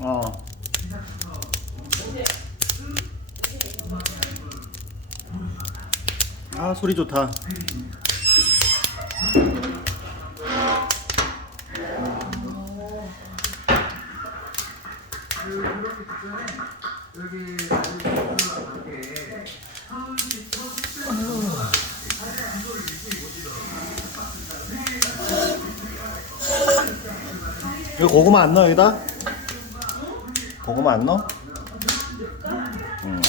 어. 아, 소리 좋다. 여기 고구마 안 넣어, 여기다? 고구마 안 넣어? 응.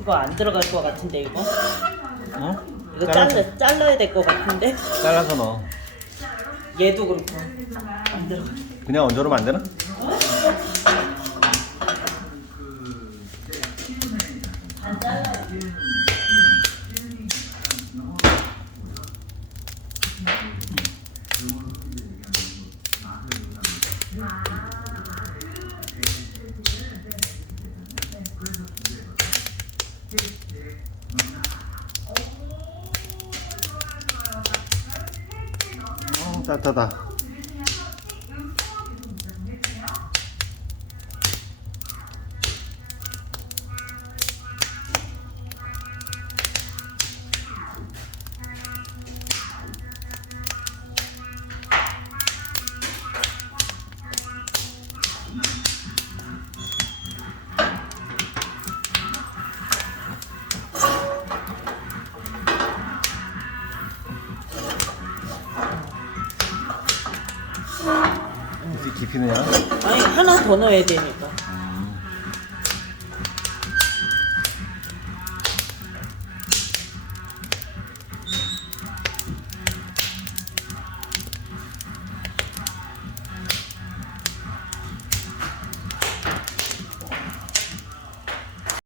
이거 안 들어갈 것 같은데 이거? 어? 이거 잘라야 될 것 같은데? 잘라서 넣어. 얘도 그렇고 안 들어가. 그냥 얹어놓으면 안 되나? 안 잘라. 따뜻하다. 이렇게 깊이 넣냐? 아니 하나 더 넣어야 되니까.